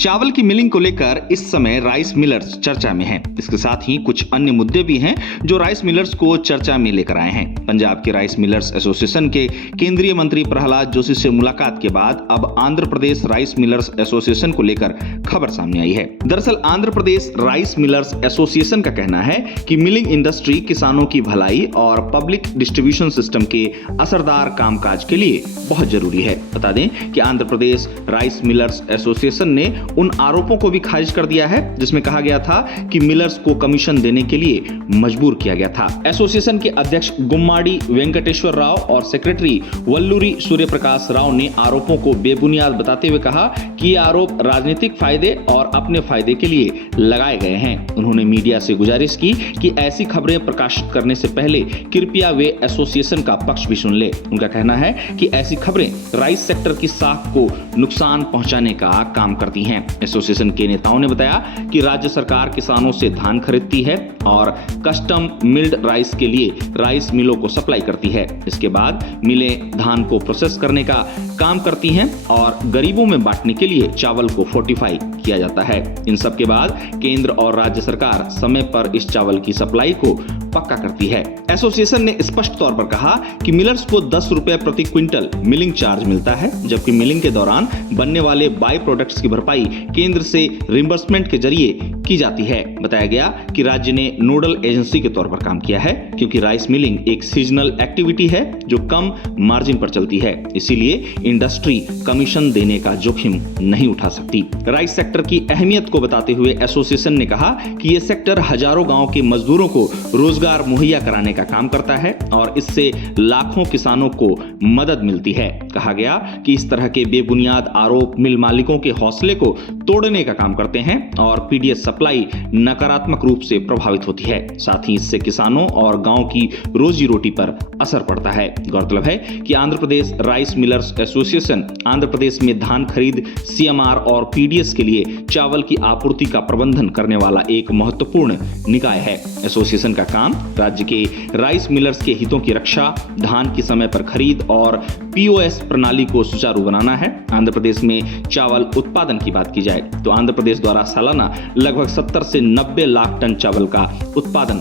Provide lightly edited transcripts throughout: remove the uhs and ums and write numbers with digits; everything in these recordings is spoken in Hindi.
चावल की मिलिंग को लेकर इस समय राइस मिलर्स चर्चा में हैं। इसके साथ ही कुछ अन्य मुद्दे भी हैं जो राइस मिलर्स को चर्चा में लेकर आए हैं। पंजाब के राइस मिलर्स एसोसिएशन के केंद्रीय मंत्री प्रहलाद जोशी से मुलाकात के बाद अब Andhra Pradesh rice millers association को लेकर खबर सामने आई है। दरअसल Andhra Pradesh rice millers association का कहना है कि मिलिंग इंडस्ट्री किसानों की भलाई और पब्लिक डिस्ट्रीब्यूशन सिस्टम के असरदार कामकाज के लिए बहुत जरूरी है। बता दें कि Andhra Pradesh rice millers association ने उन आरोपों को भी खारिज कर दिया है जिसमें कहा गया था कि मिलर्स को कमीशन देने के लिए मजबूर किया गया था। एसोसिएशन के अध्यक्ष गुम्माडी वेंकटेश्वर राव और सेक्रेटरी वल्लूरी सूर्य प्रकाश राव ने आरोपों को बेबुनियाद बताते हुए कहा कि ये आरोप राजनीतिक फायदे और अपने फायदे के लिए लगाए गए हैं। उन्होंने मीडिया से गुजारिश की कि ऐसी खबरें प्रकाशित करने से पहले कृपया वे एसोसिएशन का पक्ष भी सुन ले। उनका कहना है कि ऐसी खबरें राइस सेक्टर की साख को नुकसान पहुंचाने का काम करती हैं। एसोसिएशन के नेताओं ने बताया कि राज्य सरकार किसानों से धान खरीदती है और कस्टम मिल्ड राइस के लिए राइस मिलों को सप्लाई करती है। इसके बाद मिलें धान को प्रोसेस करने का काम करती हैं और गरीबों में बांटने के लिए चावल को फोर्टिफाई किया जाता है। इन सब के बाद केंद्र और राज्य सरकार समय पर इस चावल की सप्लाई को पक्का करती है। एसोसिएशन ने स्पष्ट तौर पर कहा कि मिलर्स को 10 रुपए प्रति क्विंटल मिलिंग चार्ज मिलता है, जबकि मिलिंग के दौरान बनने वाले बाई प्रोडक्ट्स की भरपाई केंद्र से रिम्बर्समेंट के जरिए की जाती है। बताया गया कि राज्य ने नोडल एजेंसी के तौर पर काम किया है क्योंकि राइस मिलिंग एक सीजनल एक्टिविटी है जो कम मार्जिन पर चलती है, इसीलिए इंडस्ट्री कमीशन देने का जोखिम नहीं उठा सकती। राइस सेक्टर की अहमियत को बताते हुए एसोसिएशन ने कहा कि ये सेक्टर हजारों गांव के मजदूरों को रोजगार मुहैया कराने का काम करता है और इससे लाखों किसानों को मदद मिलती है। कहा गया कि इस तरह के बेबुनियाद आरोप मिल मालिकों के हौसले को तोड़ने का काम करते हैं और पीडीएस सप्लाई नकारात्मक रूप से प्रभावित होती है। साथ ही इससे किसानों और गांव की रोजी रोटी पर असर पड़ता है। गौरतलब है कि Andhra Pradesh rice millers association Andhra Pradesh में धान खरीद, सीएमआर और पीडीएस के लिए चावल की आपूर्ति का प्रबंधन करने वाला एक महत्वपूर्ण निकाय है। एसोसिएशन का काम राज्य के राइस मिलर्स के हितों की रक्षा, धान की समय पर खरीद और पीओएस प्रणाली को सुचारू बनाना है। आंध्र प्रदेश में चावल उत्पादन की बात की जाए तो आंध्र प्रदेश द्वारा सालाना लगभग 70 से 90 लाख टन चावल का उत्पादन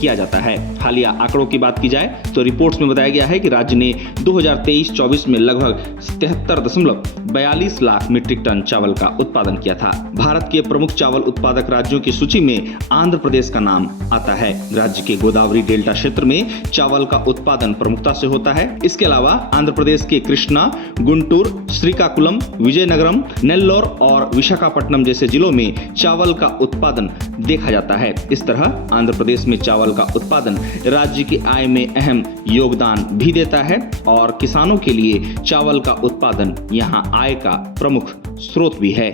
किया जाता है। हालिया आंकड़ों की बात की जाए तो रिपोर्ट्स में बताया गया है कि राज्य ने 2023-24 में लगभग 73.42 लाख मीट्रिक टन चावल का उत्पादन किया था। भारत के प्रमुख चावल उत्पादक राज्यों की सूची में आंध्र प्रदेश का नाम आता है। राज्य के गोदावरी डेल्टा क्षेत्र में चावल का उत्पादन प्रमुखता से होता है। इसके अलावा आंध्र प्रदेश के कृष्णा, गुंटूर, श्रीकाकुलम, विजयनगरम, नेल्लोर और विशाखापट्टनम जैसे जिलों में चावल का उत्पादन देखा जाता है। इस तरह आंध्र प्रदेश में चावल का उत्पादन राज्य की आय में अहम योगदान भी देता है और किसानों के लिए चावल का उत्पादन यहां आय का प्रमुख स्रोत भी है।